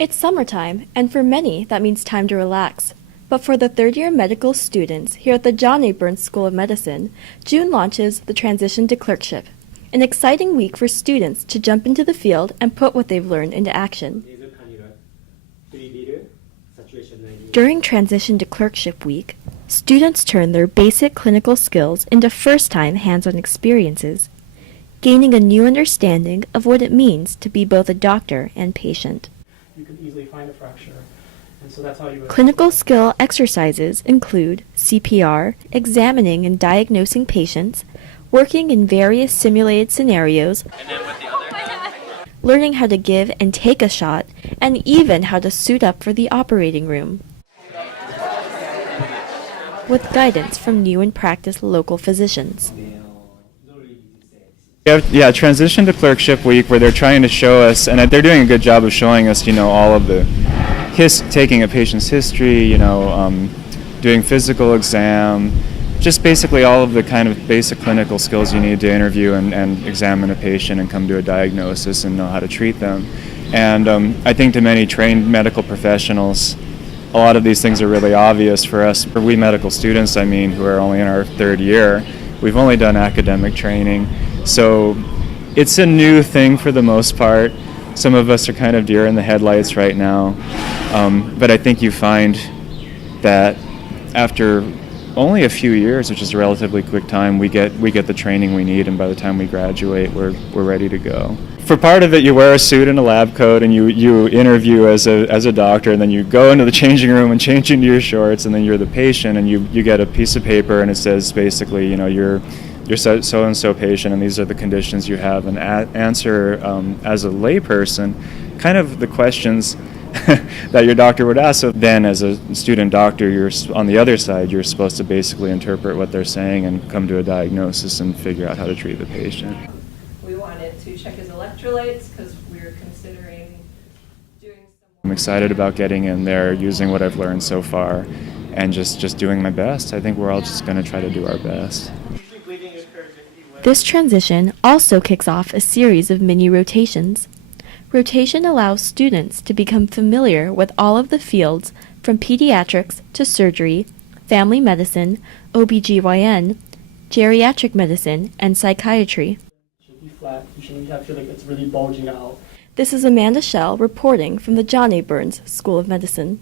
It's summertime, and for many that means time to relax. But for the third-year medical students here at the John A. Burns School of Medicine, June launches the transition to clerkship, an exciting week for students to jump into the field and put what they've learned into action. During Transition to Clerkship Week, students turn their basic clinical skills into first-time hands-on experiences, gaining a new understanding of what it means to be both a doctor and patient. You can easily find a fracture, and so that's how you... Clinical skill exercises include CPR, examining and diagnosing patients, working in various simulated scenarios, learning how to give and take a shot, and even how to suit up for the operating room, with guidance from new and practiced local physicians. Yeah, transition to clerkship week where they're trying to show us, and they're doing a good job of showing us, all of the taking a patient's history, doing physical exam, just basically all of the kind of basic clinical skills you need to interview and examine a patient and come to a diagnosis and know how to treat them. And I think to many trained medical professionals, a lot of these things are really obvious for us. For we medical students, who are only in our third year, we've only done academic training. So it's a new thing for the most part. Some of us are kind of deer in the headlights right now. But I think you find that after only a few years, which is a relatively quick time, we get the training we need, and by the time we graduate, we're ready to go. For part of it, you wear a suit and a lab coat, and you interview as a doctor, and then you go into the changing room and change into your shorts, and then you're the patient, and you get a piece of paper, and it says basically, you're so-and-so patient, and these are the conditions you have, and answer as a layperson kind of the questions that your doctor would ask. So then as a student doctor, you're on the other side, you're supposed to basically interpret what they're saying and come to a diagnosis and figure out how to treat the patient. We wanted to check his electrolytes because we were considering doing I'm excited about getting in there, using what I've learned so far, and just doing my best. I think we're all just going to try to do our best. This transition also kicks off a series of mini rotations. Rotation allows students to become familiar with all of the fields from pediatrics to surgery, family medicine, OBGYN, geriatric medicine, and psychiatry. It should be flat. You shouldn't feel like it's really bulging out. This is Amanda Schell reporting from the John A. Burns School of Medicine.